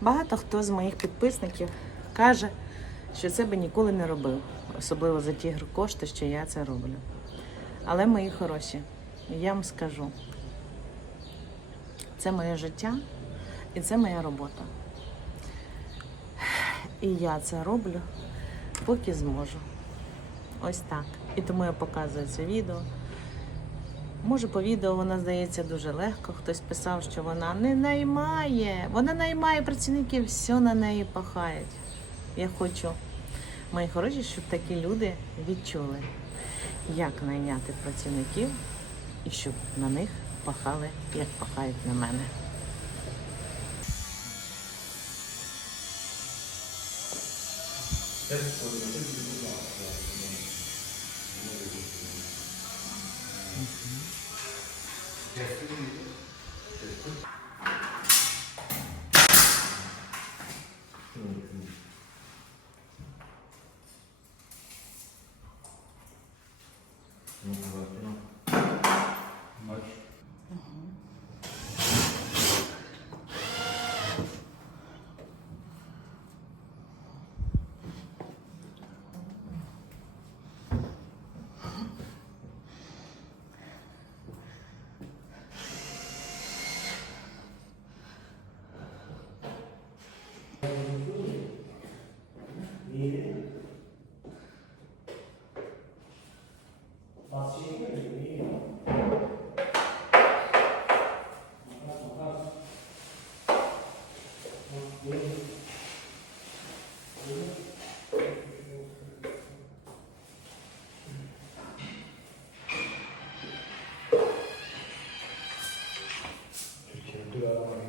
Багато хто з моїх підписників каже, що це би ніколи не робив, особливо за ті кошти, що я це роблю. Але мої хороші, я вам скажу, це моє життя і це моя робота. І я це роблю, поки зможу. Ось так. І тому я показую це відео. Може, по відео вона здається дуже легко. Хтось писав, що вона не наймає. Вона наймає працівників, все на неї пахають. Я хочу, мої хороші, щоб такі люди відчули, як найняти працівників і щоб на них пахали, як пахають на мене. Я do that on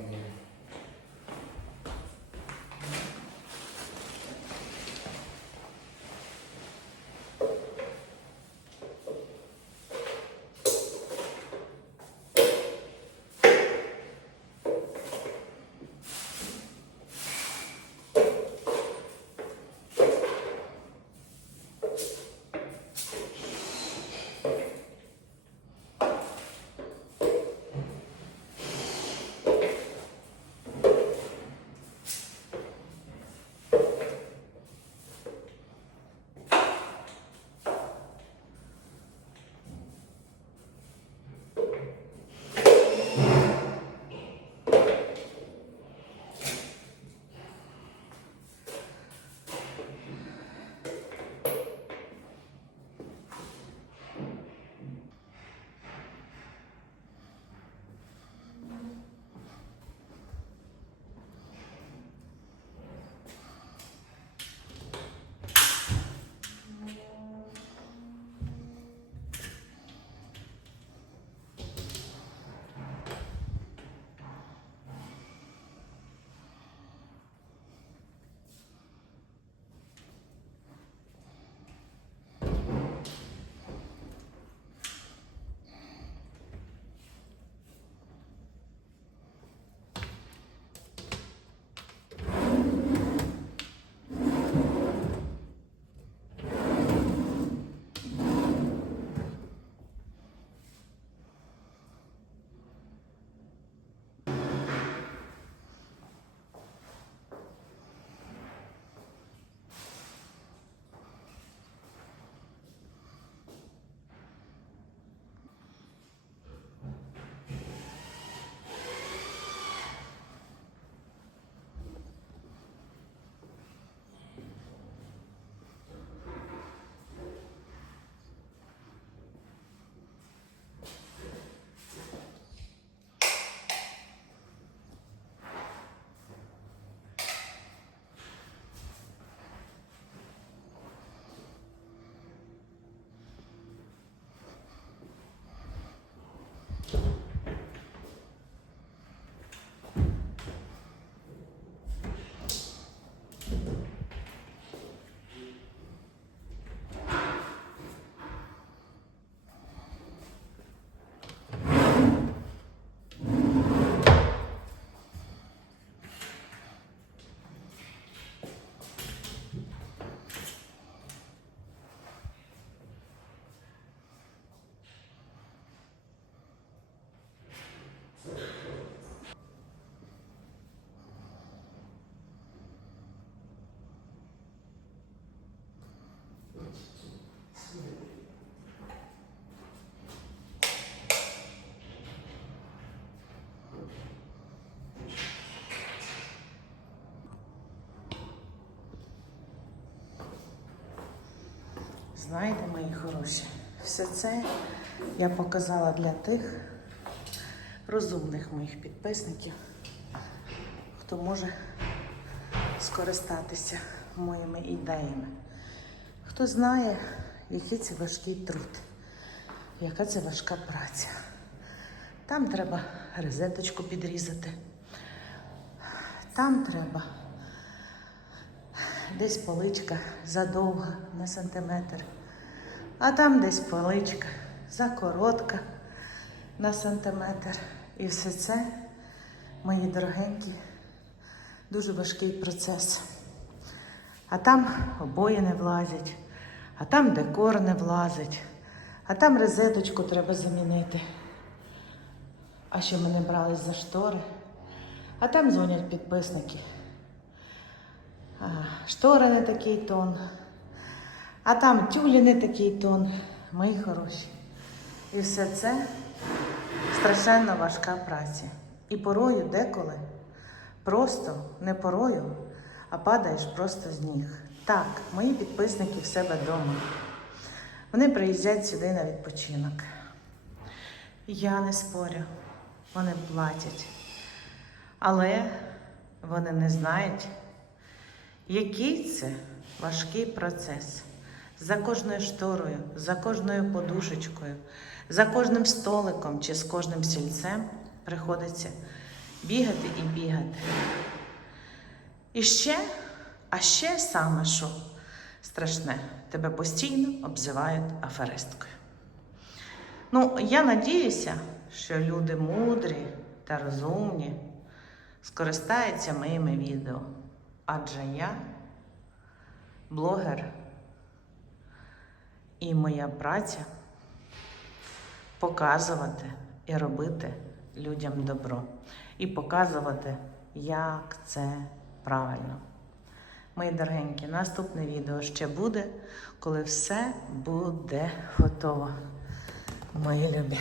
Знаєте, мої хороші, все це я показала для тих розумних моїх підписників, хто може скористатися моїми ідеями. Хто знає, який це важкий труд, яка це важка праця. Там треба розеточку підрізати. Там треба десь поличка задовга на сантиметр, а там десь поличка закоротка на сантиметр. І все це, мої дорогенькі, дуже важкий процес. А там обої не влазять, а там декор не влазить, а там розеточку треба замінити. А що ми не брались за штори, а там дзвонять підписники. Штори не такий тон, а там тюлі не такий тон, мої хороші. І все це страшенно важка праця. І порою деколи просто не порою, а падаєш просто з ніг. Так, мої підписники в себе вдома. Вони приїздять сюди на відпочинок. Я не спорю, вони платять. Але вони не знають, який це важкий процес. За кожною шторою, за кожною подушечкою, за кожним столиком чи з кожним сільцем приходиться бігати і бігати. І ще, а ще саме що страшне, тебе постійно обзивають аферисткою. Ну, я надіюся, що люди мудрі та розумні скористаються моїми відео. Адже я блогер і моя праця показувати і робити людям добро. І показувати, як це правильно. Мої дорогенькі, наступне відео ще буде, коли все буде готово. Мої любі.